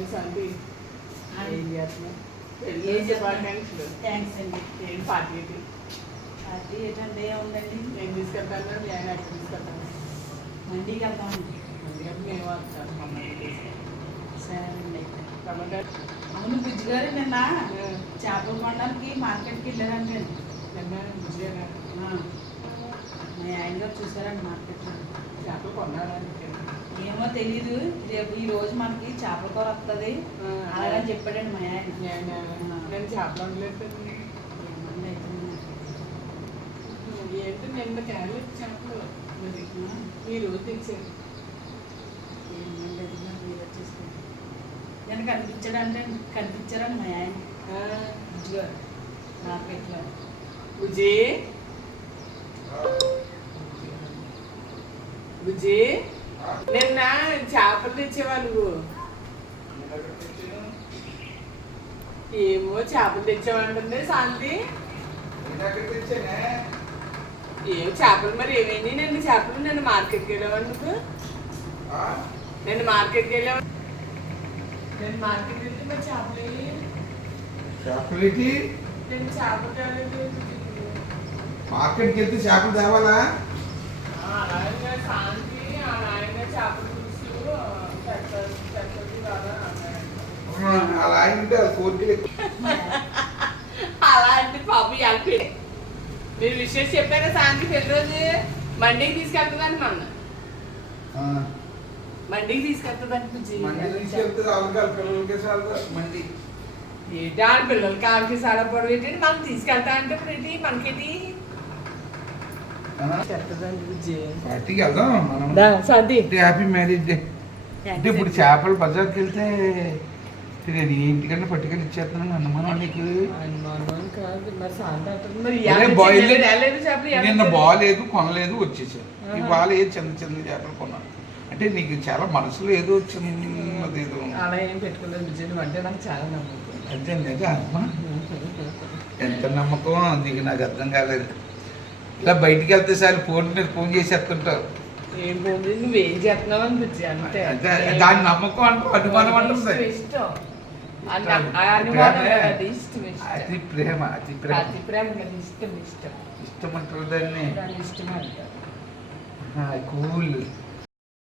Hi శాంతి hi. ఏం చేస్తున్నావు ఏం ఏం చెప్పాలి? చెప్పాలి థ్యాంక్స్ అండి ఏం పార్టీ ఏంటి? అది ఏంటంటే ఏముందండి నేను తీసుకెళ్తాను మీ ఆయన ఎక్కడ తీసుకెళ్తాను మండీకి వెళ్తామండి అందుకని మేము వస్తాను మమ్మల్ని తీసుకెళ్తాం సరేనండి అయితే టమాటా అవును బుజ్జి గారు నిన్న ఆ, చేపలు కొనడానికి మార్కెట్కి వెళ్ళారంటే నిన్న బుజ్జిగా మా ఆయన గారు చూసారండి మార్కెట్లో చేపలు కొన్నాడా ఏమో తెలీదు. రేపు ఈ రోజు మనకి చేపల కూర వస్తుంది అలాగని చెప్పాడండి మా ఆయన. నేను చేపలు వండలేదు ఏమన్నా అయితే నాకు. ఏంటి నిన్న క్యారెట్ చేపలు మరి ఈ రోజు తెచ్చారు. నాకు మీరు వచ్చేసుకోండి. నేను కనిపించాడంటే కనిపించారండి మా ఆయన. గారు మార్కెట్లో బుజ్జి బుజ్జి నిన్న చేపలు తెచ్చేవా నువ్వు? ఏమో చేపలు తెచ్చావంటుంది శాంతి. ఏం చేపలు మరి ఏమైంది? నిన్న చేపలు నిన్న మార్కెట్కి వెళ్ళావా నువ్వు? నిన్న మార్కెట్కి వెళ్ళావా? నేను మార్కెట్కి వెళ్తే మరి చేపలు ఏవి? చేపలకి నేను చేపలు. మార్కెట్కి వెళ్తే చేపలు తేవాలా? అలా అయింటే అది కోరికలు ఎక్కువ. అలాంటి పాపం యాల్పి మీరు విషయం చెప్పారా శాంతి పెళ్ళి రోజు? మండీకి తీసుకెళ్తుందని మొన్న ఆ, మండీకి తీసుకెళ్తుందని. మండి తీసుకెళ్తే పిల్లలకి సార్ మండి. ఏంటి ఆ పిల్లలకి ఆవిడకి సడపడం ఏంటి మనం తీసుకెళ్తా అంటే ఇప్పుడు ఏంటి? మనకేంటి? పార్టీకి వెళ్దాం మనం. Happy marriage day. అంటే ఇప్పుడు చేపలు బజార్కి వెళ్తే ఇది నీ ఇంటికన్నా పట్టుకెళ్ళి ఇచ్చేస్తున్నాను అనుమానం నీకు నిన్న. బాగాలేదు కొనలేదు వచ్చేసాను. ఇవాళ ఏది చిన్న చిన్న చేపలు కొన్నాను. అంటే నీకు చాలా మనసులో ఏదో చిన్నది ఏదో. అలా ఏం పెట్టుకోలేదు అంటే నాకు చాలా నమ్మకం. లేదా అమ్మా. ఎంత నమ్మకం నీకు నాకు అర్థం కాలేదు. ఇలా బయటికి వెళ్తే సార్ ఫోన్ మీద ఫోన్ చేసేస్తుంటావు ఏం నువ్వేం చేస్తున్నావు అని బుజ్జి అంతే దాని నమ్మకం అంటూ అనుమానం అంటే ఇష్టం. అతి ప్రేమ. అతి ప్రేమ. అతి ప్రేమ ఇష్టం ఇష్టం. ఇష్టం అంటారు దాన్ని. దాని ఇష్టం అంటారు. కూల్.